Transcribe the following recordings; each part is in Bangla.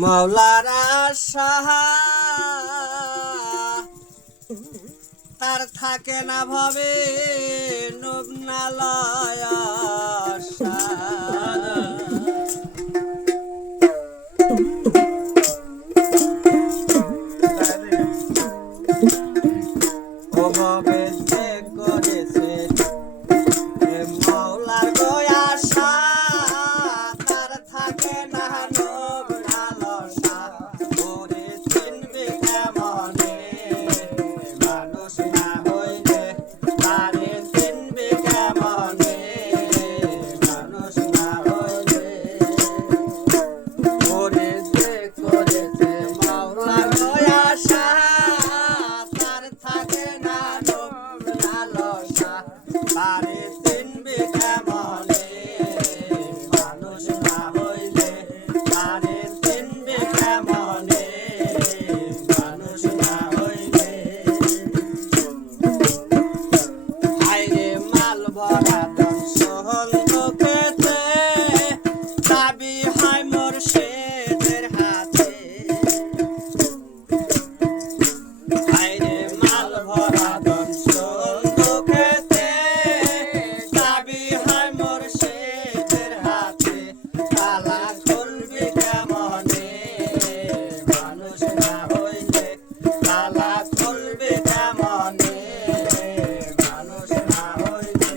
মৌলার আশা তার থাকে না ভাবে নগ্নালয় আশা ওভাবে যে করেছে মৌলার গো আশা তার থাকে না নগ্নালসা ওরে চিনবে কেমনে মানুষ না হইলে তারে চিনবে কেমনে মানুষ না হইলে ওরে যে করেছে মৌলার গো আশা তার থাকে না নগ্নালসা তারে চিনবে কেমনে মানুষ না হইলে তারে চিনবে কেমনে মানুষ না হইলে আইরে মাল ভরা ধন সোহন খেতে চাবি হয় মোরশেদের হাতে আইরে মাল ভরা ধন সোহন খেতে চাবি হয় মোরশেদের হাতে তালা খুলবি কেমনে মানুষ না হইলে তালা খুলবি কেমনে মানুষ না হইলে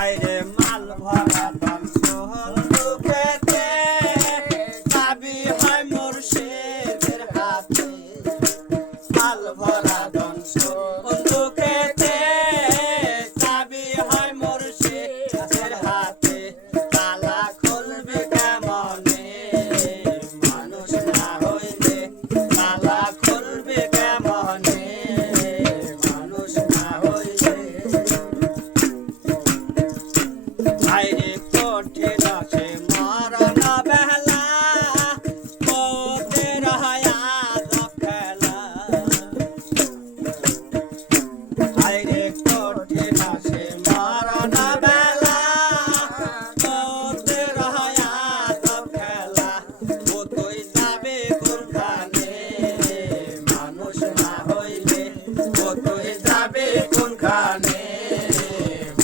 আইরে মাল ভরা ধন সোহন খেতে চাবি হয় মোরশেদের হাতে মাল ভরা ধন সোহন খেতে চাবি হয় মোরশেদের হাতে তালা খুলবে কেমনে মানুষ না হইলে তালা খুলবে কেমনে মানুষ না হইলে আইরে কঠিন আছে মরণ বেলা মতের হায়াত খেলা আইরে কঠিন আছে মরণ বেলা মতের হায়াত খেলা ও তুই যাবে কোনখানে মানুষ না হইলে ও তুই যাবে কোনখানে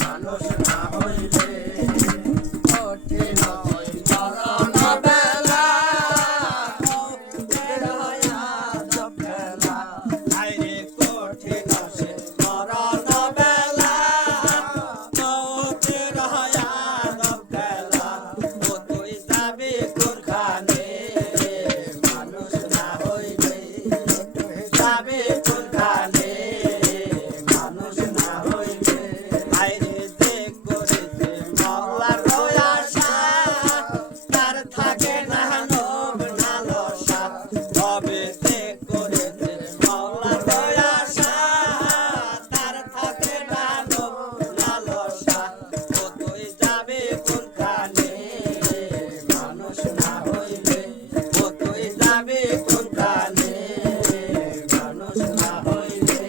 মানুষ না হইলে কঠিন হয় মরণ বেলা মতের হায়াত খেলা আইরে কঠিন আছে মরণ বেলা মতের হায়াত খেলা ও তুই যাবে কোনখানে মানুষ না হইলে তুই যাবে কোনখানে মানুষ না হইলে আইরে যে করেছে মৌলার গো আশা তার থাকে না নগ্নালসা তবে যে করেছে মৌলার গো আশা তার থাকে না নগ্নালসা ও তুই যাবে কোনখানে মানুষ না হইলে ও তুই যাবে কোনখানে মানুষ না হইলে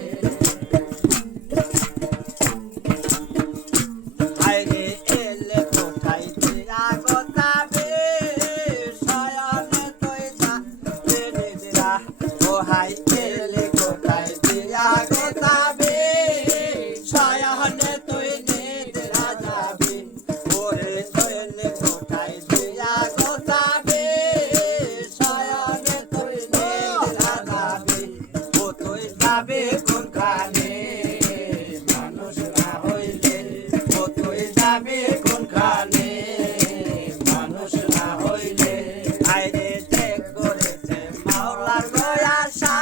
আইরে এলে কোথায় দিয়া গোতাবে শয়নে তুই যাবে নিদ্রা ও হাই এলে কোথায় দিয়া গোতাবে শয়নে তুই নিদ্রা যাবি ওরে এলে কোথায় দিয়া গোতাবে শয়নে তুই নিদ্রা যাবি ও তুই যাবে কোনখানে মানুষ না হইলে ও তুই যাবে কোনখানে মানুষ না হইলে আইরে যে করেছে মৌলার গো আশা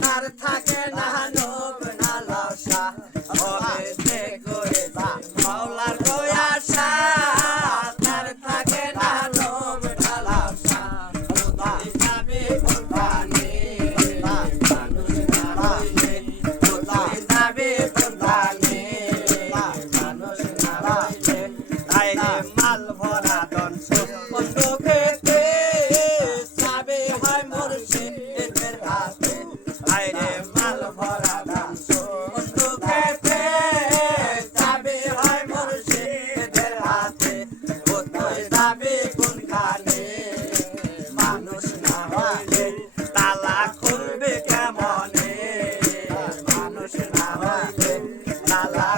তার থাকে না নগ্নালসা ওরে যে করেছে মৌলার গো আশা লা